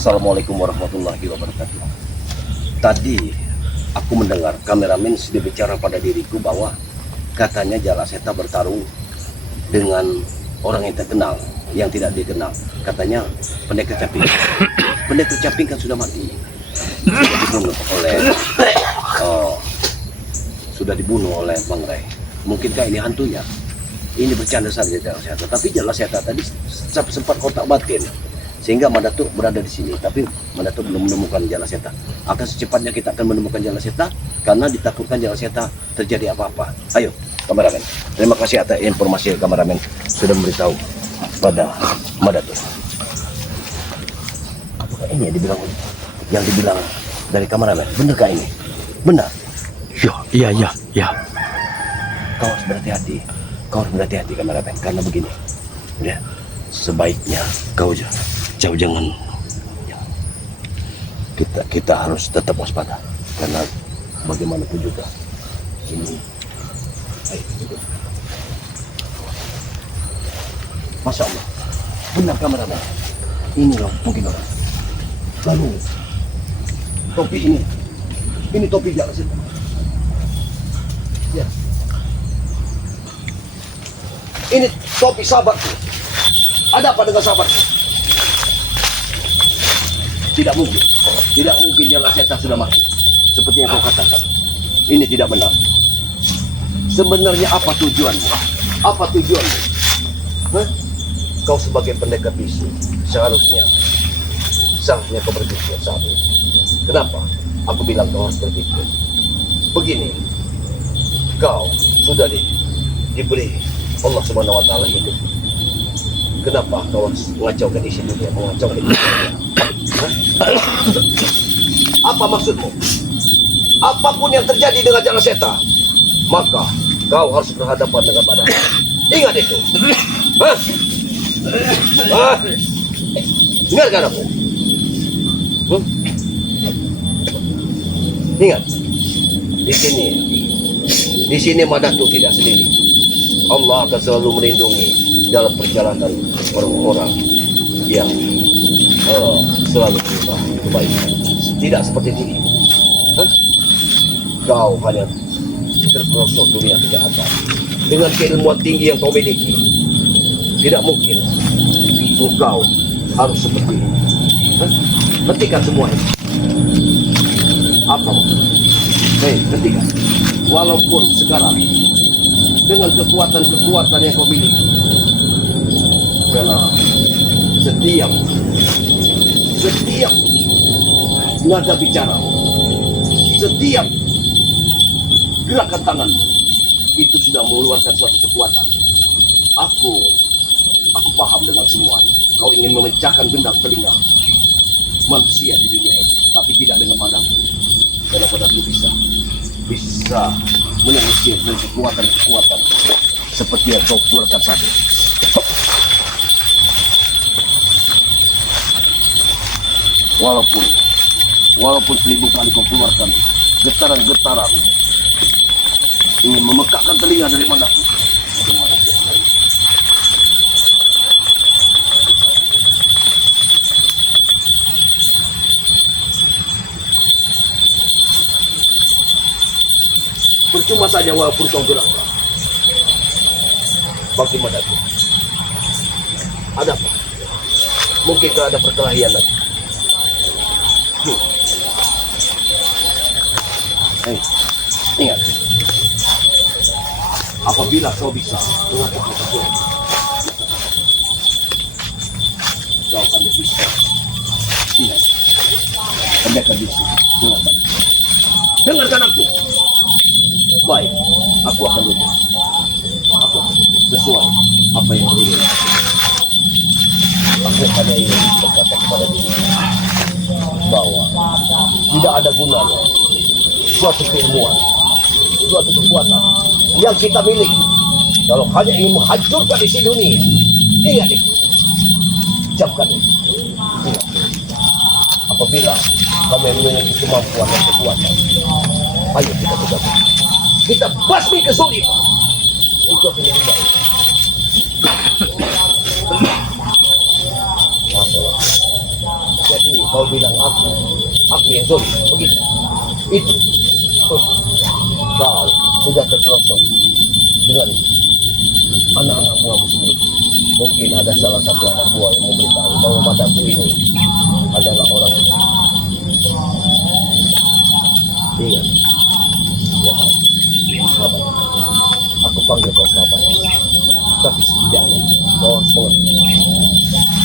Assalamualaikum warahmatullahi wabarakatuh. Tadi aku mendengar kameramen sudah bicara pada diriku bahwa katanya Jalaseta bertarung dengan orang yang terkenal, yang tidak dikenal. Katanya Pendekar Caping. Pendekar Caping kan sudah mati, sudah dibunuh oleh Bang Ray. Mungkinkah ini hantunya? Ini bercanda saja Jalaseta. Tapi Jalaseta tadi sempat kontak batin, sehingga Madatuk berada di sini. Tapi Madatuk belum menemukan Jalaseta. Akan secepatnya kita akan menemukan Jalaseta, karena ditakutkan Jalaseta terjadi apa-apa. Ayo, kameramen. Terima kasih atas informasi kameramen sudah memberitahu pada Madatuk. Apakah ini yang dibilang dari kameramen? Benarkah ini? Benar. Ya. Kau harus berhati-hati. Kau harus berhati-hati kameramen, karena begini. Ya, sebaiknya kau jangan. Kita harus tetap waspada, karena bagaimanapun juga ini. Masya Allah, benar kameramen. Ini loh mungkin orang. Lalu topi ini topi Jalaseta. Ya. Ini topi sahabatku. Ada apa dengan sahabatku? Tidak mungkin Jalaseta sudah mati. Seperti yang kau katakan. Ini tidak benar. Sebenarnya apa tujuanmu? Apa tujuanmu? Hah? Kau sebagai pendekar bisu, seharusnya kau berpikir saat ini. Kenapa? Aku bilang kau harus berpikir. Begini, kau sudah diberi Allah Subhanahu wa Ta'ala hidup. Kenapa kau harus mengacaukan isi dunia, mengacaukan isi dunia? Apa maksudmu? Apapun yang terjadi dengan Jalaseta, maka kau harus berhadapan dengan badannya. Ingat itu. Dengarkan aku. Ingat, di sini Madatuk tidak sendiri. Allah akan selalu melindungi dalam perjalanan orang-orang yang selalu berubah kebaikan. Tidak seperti dirimu. Kau hanya terperosok dunia kejahatan. Dengan keilmuan tinggi yang kau miliki, tidak mungkin engkau harus seperti ini. Hentikan semua ini. Apa? Hentikan. Walaupun sekarang dengan kekuatan yang kau miliki, karena setiap nada bicara, setiap gerakan tangan itu sudah mengeluarkan suatu kekuatan. Aku paham dengan semuanya. Kau ingin memecahkan gendang telinga manusia di dunia ini, tapi tidak dengan padaku. Karena padaku bisa mengusir dengan kekuatan seperti yang kau keluarkan saat ini. Walaupun 1000 kali kau keluarkan getaran ingin memekakkan telinga dari Madatuk. Percuma saja walaupun kau gerakkan. Bagi Madatuk, ada apa? Mungkinkah ada perkelahian lagi? Ingat, apabila kau bisa mengatakan sesuatu, kau akan bisa. Ingat, pendekar bisu, dengarkan aku. Baik, aku akan lupa. Aku sesuai apa yang berulang. Aku hanya ingin berkata kepada diri bahwa tidak ada gunanya suatu keilmuan, suatu kekuatan yang kita miliki kalau hanya ingin menghancurkan isi dunia. Ingat itu, ucapkan itu. Ingat, apabila kami memiliki kemampuan dan kekuatan, ayo kita bergabung, kita basmi kesulitan. Itu akan lebih baik. Jadi kau bilang aku yang zolim, begitu. Itu. Kau sudah terperosok dengan anak-anak buahmu sendiri. Mungkin ada salah satu anak buah yang memberitahu bahwa mataku ini adalah orang. Ingat, wahai sahabat, aku panggil kau sahabat, tapi setidaknya kau harus mengerti.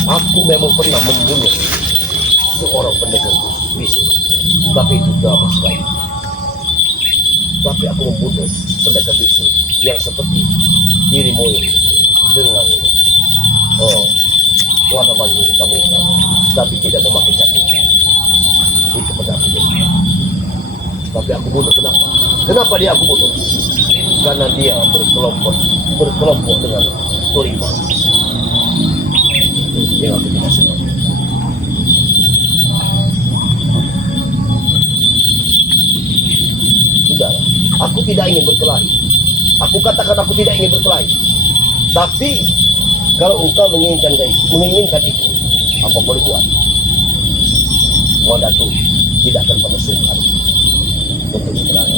Aku memang pernah membunuh seorang pendekar bisu, tapi itu lama sekali. Tapi aku membunuh pendekar bisu yang seperti dirimu ini dengan warna baju hitam hitam, tapi tidak memakai cakit. Itu pernah aku bunuh. Tapi aku bunuh kenapa? Kenapa dia aku bunuh? Karena dia berkelompok dengan Torimang. Yang aku tidak suka. Sudahlah, aku tidak ingin berkelahi. Aku katakan aku tidak ingin berkelahi. Tapi kalau engkau menginginkan itu, apa boleh buat? Modatu tidak akan pernah sungkan untuk berkelahi.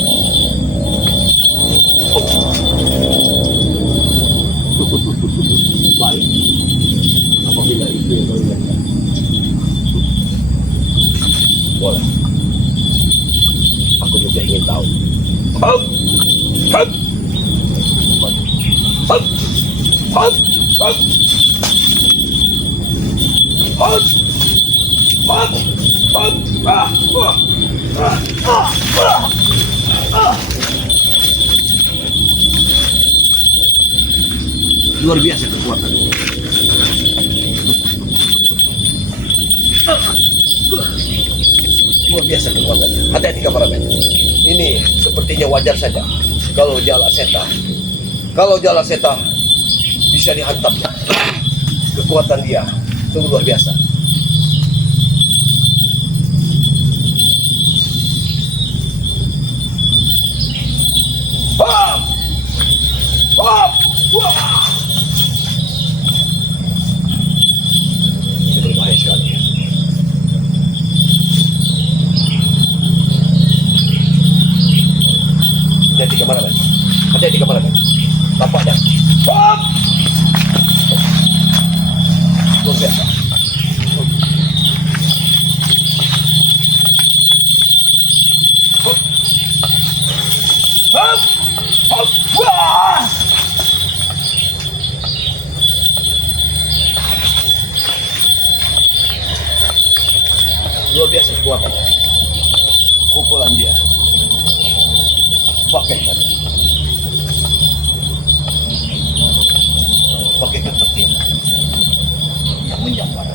Baik, apabila itu yang kau inginkan, boleh. Aku juga ingin tahu. Luar biasa kekuatan. Luar biasa kekuatan. Hati-hati kameramen. Ini sepertinya wajar saja kalau Jala Seta bisa dihantam. Kekuatan dia sungguh luar biasa. Ini berbahaya sekali. Hati-hati kameramen. Tampaknya. Luar biasa. Luar biasa kekuatannya. Pukulan dia pakai ketetil yang menyambar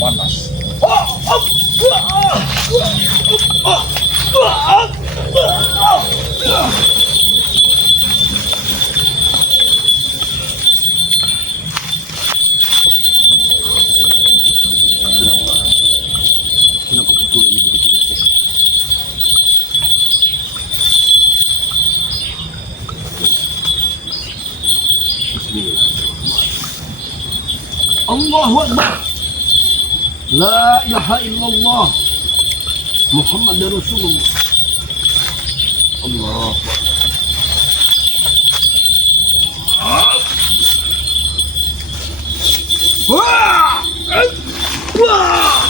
panas. Kenapa pukulannya begitu dahsyat? Allahu Akbar. La ilaha illallah Muhammad Rasulullah. Allahu Akbar. Wah! Wah!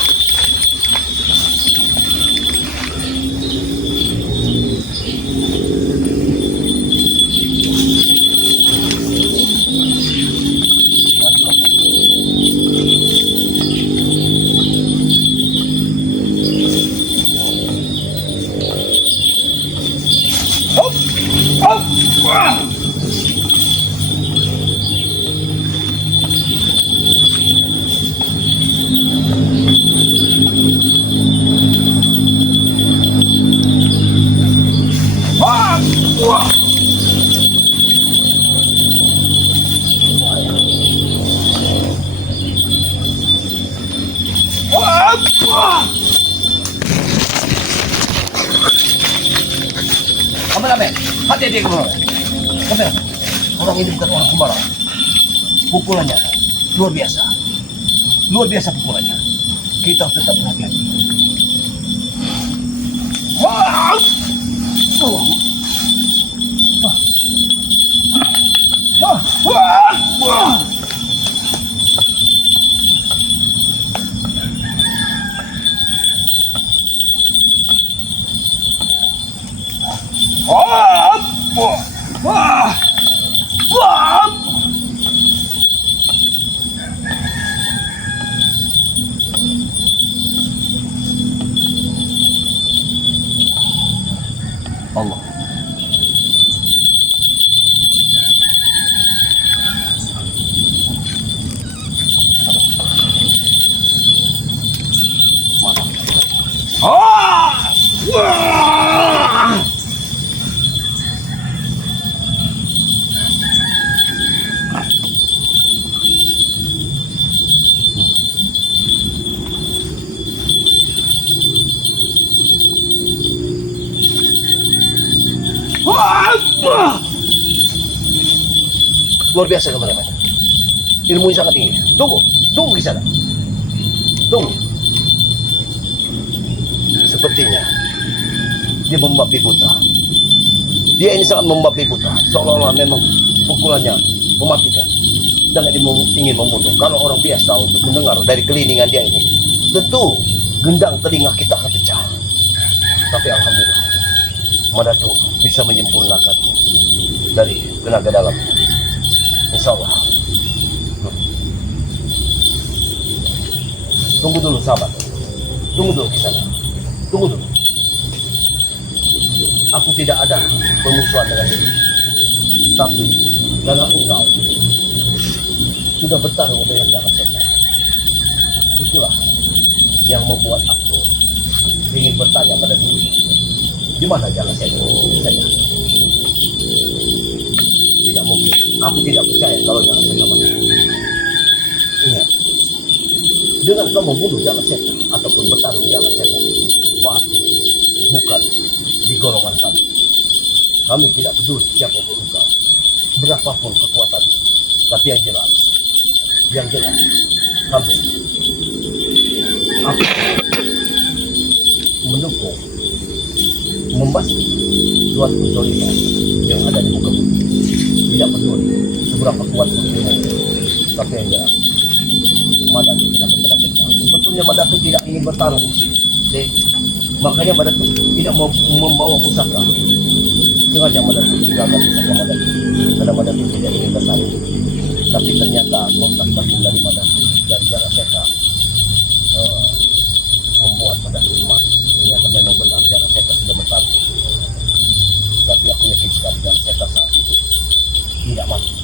Kameramen, hati-hati kameramen. Kameramen, orang ini bukan orang sembarang. Pukulannya luar biasa pukulannya. kita tetap hati-hati. Wah! Oh. Wah! Wah! Wah! Wah! Wah! Wah! Allah. Ah! Wah! Wah! Luar biasa kameramen. Ilmunya sangat tinggi. Tunggu di sana. Tunggu. Sepertinya dia membabi buta. Dia ini sangat membabi buta. Seolah-olah memang pukulannya mematikan dan dia ingin membunuh. Kalau orang biasa untuk mendengar dari keliningan dia ini, tentu gendang telinga kita akan pecah. Tapi alhamdulillah, Madatu bisa menyempurnakan dari tenaga dalam. Insya Allah. Tunggu dulu sahabat. Tunggu dulu di sana. Tunggu dulu. Aku tidak ada permusuhan dengan diri. Tapi karena engkau sudah bertarung dengan Jaka Seta, itulah yang membuat aku ingin bertanya pada diri. Di mana Jaka Seta? Saja. Tidak mungkin. Aku tidak percaya kalau Jaka Seta mati. Ingat, dengan kau membunuh Jaka Seta ataupun bertarung Jaka Seta, berarti bukan di golongan kami. Kami tidak peduli siapapun engkau, berapapun kekuatannya. Tapi yang jelas, kami aku mendukung membasmi suatu kezaliman yang ada di muka bumi. Tidak peduli seberapa kuat ilmu, tapi yang jelas Madatu tidak kepada kita. Sebetulnya Madatu tidak ingin bertarung di sini. Makanya Madatu tidak mau membawa pusaka. Sengaja Madatu tinggalkan pusaka Madatu karena Madatu tidak ingin bertarung. Tapi ternyata kontak batin dari Madatu dan Jaka Seta membuat Madatu cemas. Ternyata memang benar Jaka Seta sudah bertarung. Tapi aku yakin sekali Jaka Seta saat itu tidak mati,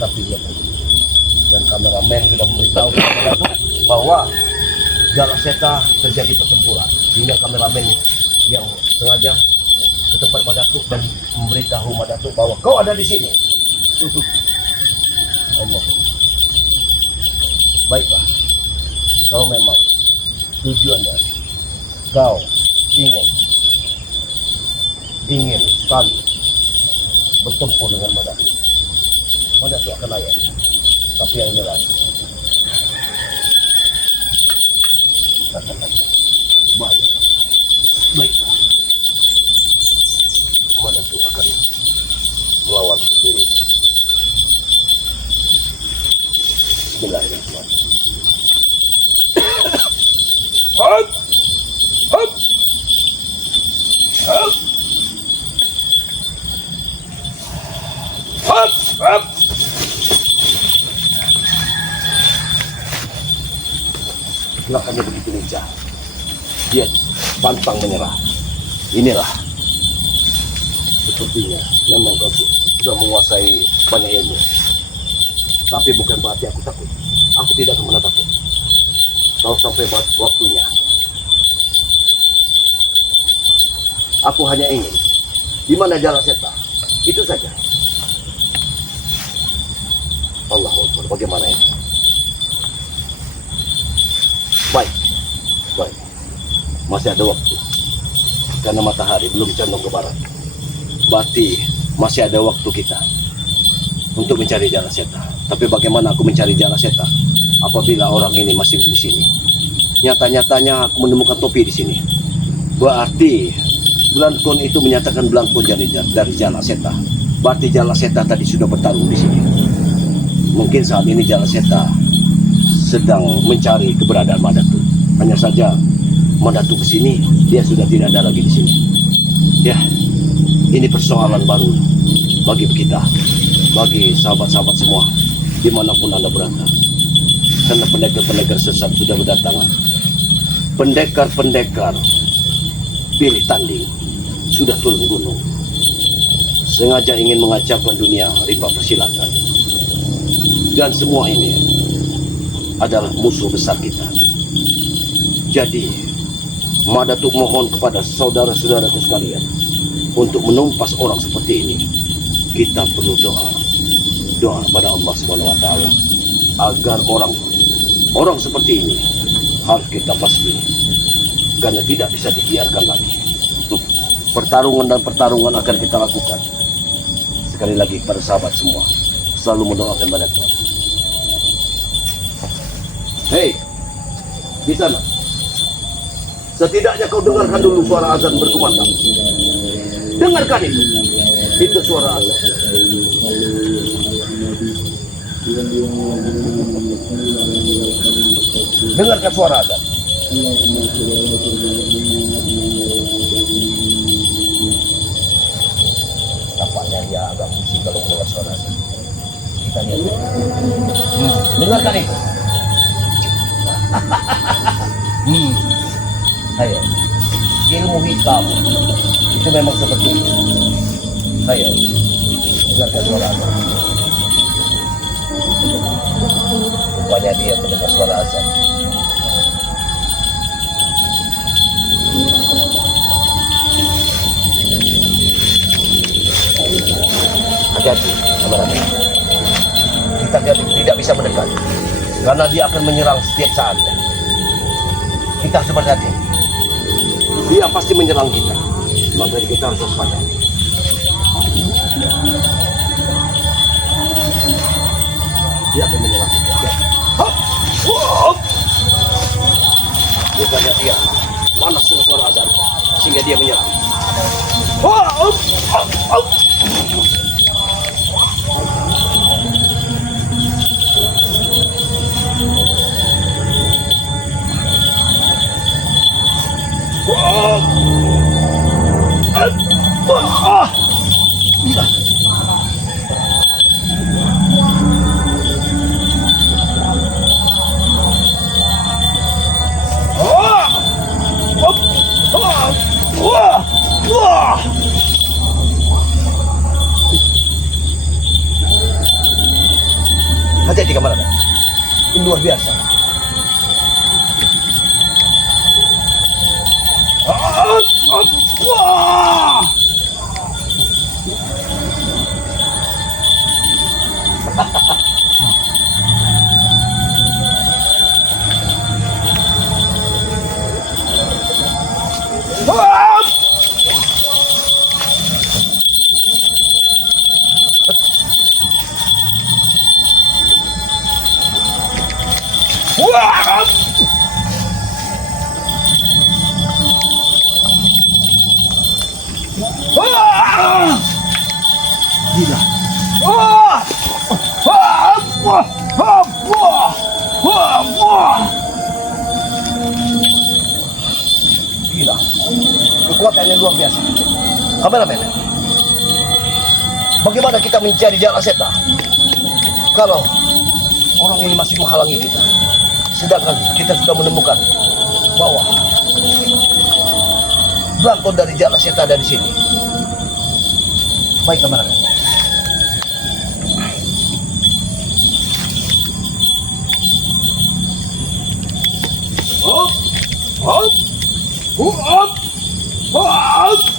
tapi dia pergi. Dan kameramen sudah memberitahu kepada Madatu bahwa Jaka Seta terjadi pertempuran, sehingga kameramen yang sengaja ke tempat Madatu dan memberitahu Madatu bahwa kau ada di sini. Allah. Baiklah, kalau memang tujuannya kau ingin sekali bertempur dengan Madatu akan layak. Tapi yang jelas baiklah, Madatu akan melawan sendiri. Bismillahirrahmanirrahim. Hop! Hop! Hop! Hop! Hop! Belakangnya begitu lincah. Dia pantang menyerah. Inilah sepertinya memang kau sudah menguasai banyak ilmu. Tapi bukan berarti aku takut. Aku tidak akan pernah takut. Kalau sampai waktunya, aku hanya ingin di mana Jaka Seta, itu saja. Allahu Akbar, bagaimana ini? Baik. Masih ada waktu. Karena matahari belum condong ke barat. Berarti masih ada waktu kita untuk mencari Jaka Seta. Tapi bagaimana aku mencari Jaka Seta apabila orang ini masih di sini? Nyata-nyatanya aku menemukan topi di sini. Berarti Blankon itu menyatakan Blankon dari Jala Seta. Berarti Jala Seta tadi sudah bertarung di sini. Mungkin saat ini Jala Seta sedang mencari keberadaan Madatu. Hanya saja Madatu ke sini, dia sudah tidak ada lagi di sini. Ya, ini persoalan baru bagi kita, bagi sahabat-sahabat semua, dimanapun Anda berada. Karena pendekar-pendekar sesat sudah berdatangan. Pendekar-pendekar pilih tanding sudah turun gunung. Sengaja ingin mengacaukan dunia rimba persilatan. Dan semua ini adalah musuh besar kita. Jadi, Madatu mohon kepada saudara-saudaraku sekalian untuk menumpas orang seperti ini. Kita perlu doa pada Allah SWT agar orang seperti ini harus kita basmi, karena tidak bisa dibiarkan lagi. Pertarungan akan kita lakukan. Sekali lagi kepada sahabat semua, selalu mendoakan pada Tuhan. Hei, di sana. Setidaknya kau dengarkan dulu suara azan berkumandang. Dengarkan itu. Itu suara azan. Dengarkan suara azan. Tampaknya dia agak pusing kalau keluar suara azan. Kita lihat. Dengarkan itu. Ayo, ilmu hitam itu memang seperti itu. Ayo, dengarkan suara azan. Rupanya dia mendengar suara azan. Hati-hati, teman-teman. Kita tidak bisa mendekat, karena dia akan menyerang setiap saat. Kita harus berhati. Dia pasti menyerang kita, maka kita harus waspada. Dia akan menyerang kita. Bukannya dia panas dengan suara azan sehingga dia menyerang. Hati-hati kemana? Ini luar biasa. Gila. Gila. Kekuatannya luar biasa. Kameramen, bagaimana kita mencari Jala Seta kalau orang ini masih menghalangi kita, sedangkan kita sudah menemukan bahwa Blankon dari Jala Seta ada di sini. Baik, kameramen. Hop, hop, hop, hop.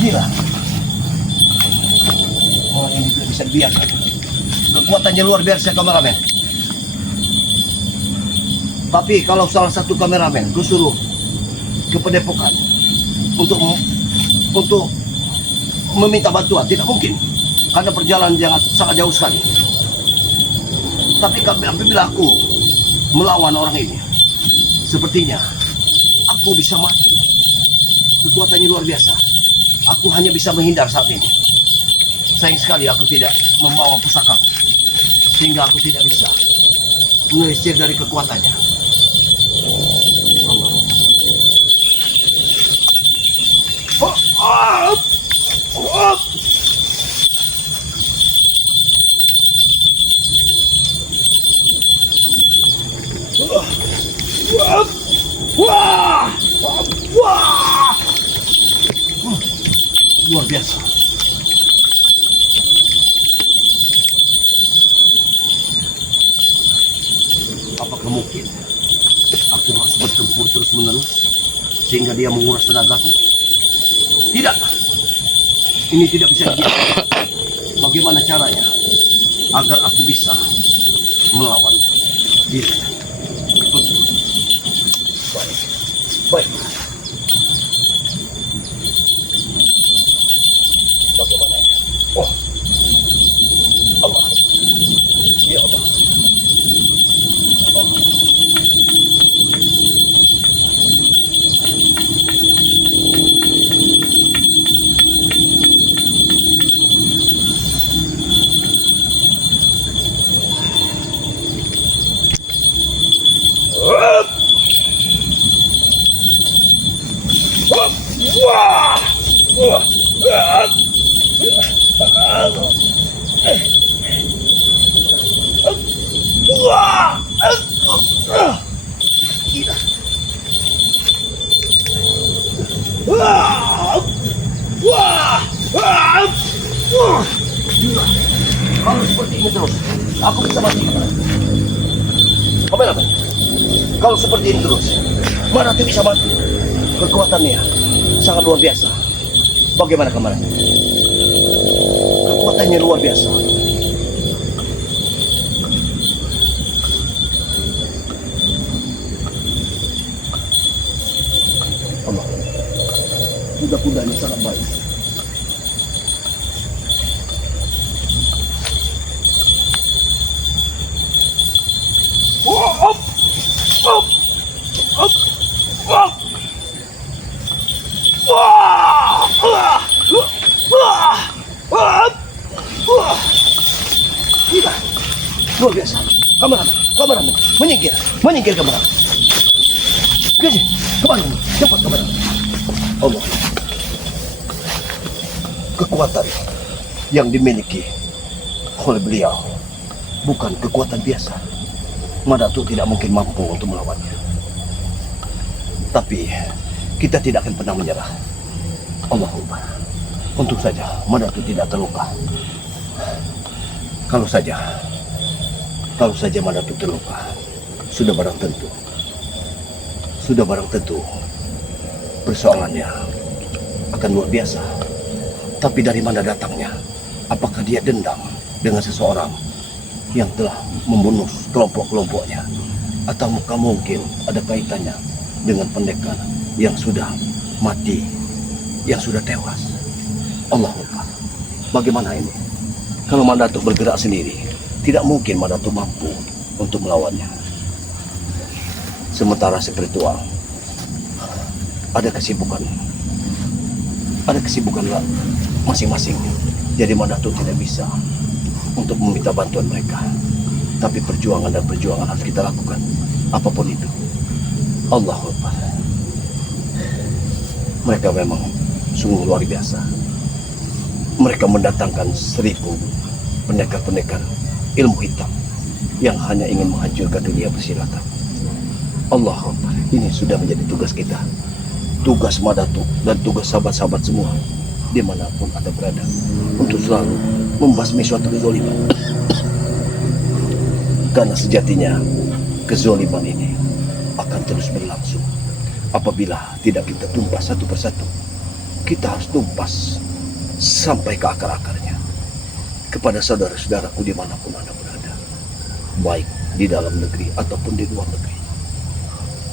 Gila. Orang ini tidak bisa dibiarkan. Kekuatannya luar biasa kameramen. Tapi kalau salah satu kameramen gue suruh ke padepokan untuk meminta bantuan, tidak mungkin karena perjalanan sangat jauh sekali. Tapi apabila aku melawan orang ini, sepertinya aku bisa mati. Kekuatannya luar biasa. Aku hanya bisa menghindar saat ini. Sayang sekali aku tidak membawa pusaka, sehingga aku tidak bisa menelisir dari kekuatannya. Allah. Luar biasa. Apakah mungkin aku harus bertempur terus-menerus sehingga dia menguras tenagaku? Tidak. Ini tidak bisa dibiarkan. Bagaimana caranya agar aku bisa melawan dirinya? Baik. Baik. Bagaimana ya? Oh. Allah. Ya Allah. Kalau seperti ini terus, aku bisa mati. Kameramen, kalau seperti ini terus, mana tuh bisa mati? Kekuatannya sangat luar biasa. Bagaimana kameramen? Kekuatannya luar biasa. Allah, kuda-kudanya sangat baik. Gila, luar biasa. Kameramen, menyingkir kameramen. Kesini, kemana? Cepat kameramen. Allah, kekuatan yang dimiliki oleh beliau bukan kekuatan biasa. Madatu tidak mungkin mampu untuk melawannya. Tapi kita tidak akan pernah menyerah. Allahumma. Untung saja Madatu tidak terluka. Kalau saja Madatu terluka, sudah barang tentu persoalannya akan luar biasa. Tapi dari mana datangnya? Apakah dia dendam dengan seseorang yang telah membunuh kelompok-kelompoknya, atau mungkin ada kaitannya dengan pendekar yang sudah mati, yang sudah tewas? Allah Akbar. Bagaimana ini? Kalau Madatu bergerak sendiri, tidak mungkin Madatu mampu untuk melawannya. Sementara spiritual ada kesibukan masing-masing. Jadi Madatu tidak bisa untuk meminta bantuan mereka. Tapi perjuangan harus kita lakukan, apapun itu. Allahu Akbar. Mereka memang sungguh luar biasa. Mereka mendatangkan 1000 pendekar-pendekar ilmu hitam yang hanya ingin menghancurkan dunia persilatan. Allahu Akbar. Ini sudah menjadi tugas kita, tugas Madatu dan tugas sahabat-sahabat semua dimanapun Anda berada, untuk selalu membasmi suatu kezoliman. Karena sejatinya kezoliman ini akan terus berlangsung apabila tidak kita tumpas satu persatu kita harus tumpas sampai ke akar-akarnya kepada saudara-saudaraku dimanapun Anda berada, baik di dalam negeri ataupun di luar negeri.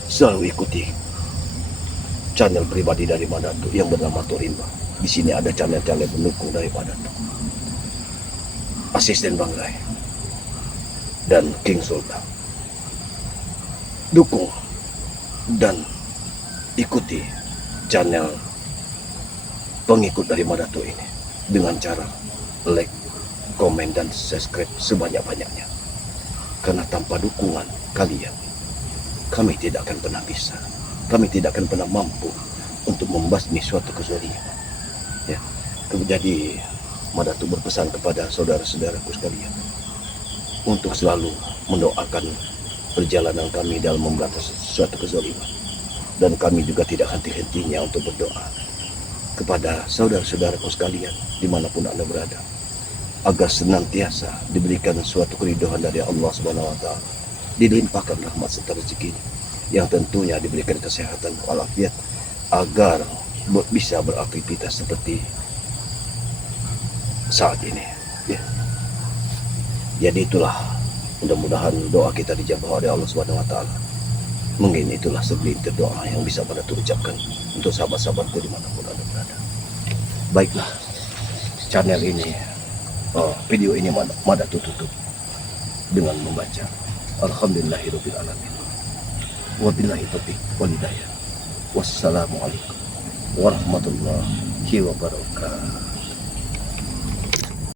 Selalu ikuti channel pribadi dari Madatuk yang bernama Torimba. Di sini ada channel-channel pendukung dari Madatuk, asisten Bang Rai dan King Sultan. Dukung dan ikuti channel pengikut dari Madatuk ini dengan cara like, komen, dan subscribe sebanyak-banyaknya. Karena tanpa dukungan kalian, kami tidak akan pernah bisa, kami tidak akan pernah mampu untuk membasmi suatu kezaliman. Ya, jadi Madatuk berpesan kepada saudara-saudaraku sekalian untuk selalu mendoakan perjalanan kami dalam memberantas suatu kezaliman, dan kami juga tidak henti-hentinya untuk berdoa kepada saudara-saudaraku sekalian dimanapun Anda berada, agar senantiasa diberikan suatu keridhaan dari Allah Subhanahu wa Ta'ala, dilimpahkan rahmat serta rezeki yang tentunya diberikan kesehatan walafiat agar bisa beraktivitas seperti saat ini. Ya. Jadi itulah, mudah-mudahan doa kita dijawab oleh Allah Subhanahu wa Ta'ala. Mungkin itulah segelintir doa yang bisa Madatuk ucapkan untuk sahabat-sahabatku dimanapun Anda berada. Baiklah, channel ini, video ini Madatuk tutup dengan membaca Alhamdulillahirabbil alamin. Wabillahi taufiq wal hidayah. Wassalamualaikum warahmatullahi wabarakatuh.